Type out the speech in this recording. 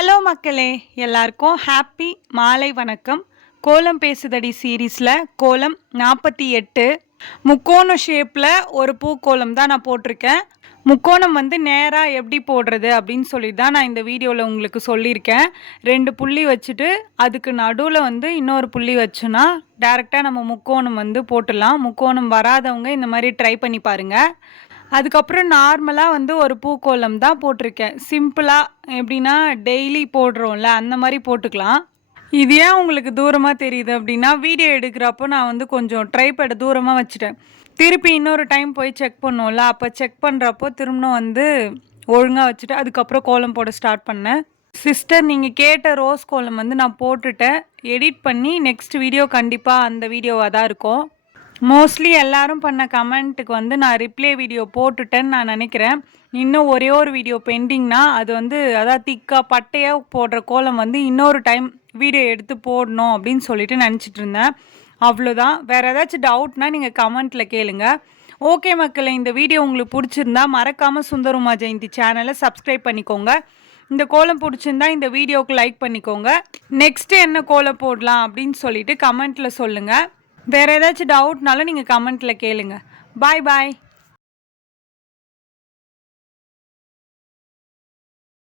Hello மக்களே, எல்லாருக்கும் happy மாலை வணக்கம். கோலம் பேசுதடி சீரீஸில் கோலம் 48 முக்கோண ஷேப்பில் ஒரு பூக்கோலம் தான் நான் போட்டிருக்கேன். முக்கோணம் நேராக எப்படி போடுறது அப்படின்னு சொல்லி தான் நான் இந்த வீடியோவில் உங்களுக்கு சொல்லியிருக்கேன். 2 புள்ளி வச்சுட்டு அதுக்கு நடுவில் இன்னொரு புள்ளி வச்சோன்னா டேரெக்டாக நம்ம முக்கோணம் போட்டுடலாம். முக்கோணம் வராதவங்க இந்த மாதிரி ட்ரை பண்ணி பாருங்கள். அதுக்கப்புறம் நார்மலாக ஒரு பூக்கோலம் தான் போட்டிருக்கேன். சிம்பிளாக எப்படின்னா டெய்லி போடுறோம்ல அந்த மாதிரி போட்டுக்கலாம். இது ஏன் உங்களுக்கு தூரமாக தெரியுது அப்படின்னா, வீடியோ எடுக்கிறப்போ நான் கொஞ்சம் ட்ரைபேடை தூரமாக வச்சுட்டேன். திருப்பி இன்னொரு டைம் போய் செக் பண்ணோம்ல, அப்போ செக் பண்ணுறப்போ திரும்பவும் ஒழுங்காக வச்சுட்டு அதுக்கப்புறம் கோலம் போட ஸ்டார்ட் பண்ணேன். சிஸ்டர், நீங்கள் கேட்ட ரோஸ் கோலம் நான் போட்டுட்டேன். எடிட் பண்ணி நெக்ஸ்ட் வீடியோ கண்டிப்பாக அந்த வீடியோவாக தான் இருக்கும். மோஸ்ட்லி எல்லாரும் பண்ண கமெண்ட்டுக்கு நான் ரிப்ளை வீடியோ போட்டுட்டேன்னு நான் நினைக்கிறேன். இன்னும் ஒரே ஒரு வீடியோ பெண்டிங்னா அது அதாவது திக்காக பட்டையாக போடுற கோலம் இன்னொரு டைம் வீடியோ எடுத்து போடணும் அப்படின்னு சொல்லிட்டு நினச்சிட்டு இருந்தேன். அவ்வளோதான். வேறு ஏதாச்சும் டவுட்னா நீங்கள் கமெண்ட்டில் கேளுங்க. ஓகே மக்களே, இந்த வீடியோ உங்களுக்கு பிடிச்சிருந்தா மறக்காமல் சுந்தருமா ஜெயந்தி சேனலை சப்ஸ்கிரைப் பண்ணிக்கோங்க. இந்த கோலம் பிடிச்சிருந்தா இந்த வீடியோவுக்கு லைக் பண்ணிக்கோங்க. நெக்ஸ்ட்டு என்ன கோலம் போடலாம் அப்படின்னு சொல்லிட்டு கமெண்ட்டில் சொல்லுங்கள். வேறு ஏதாச்சும் டவுட்னாலும் நீங்கள் கமெண்ட்டில் கேளுங்க. பாய் பாய்.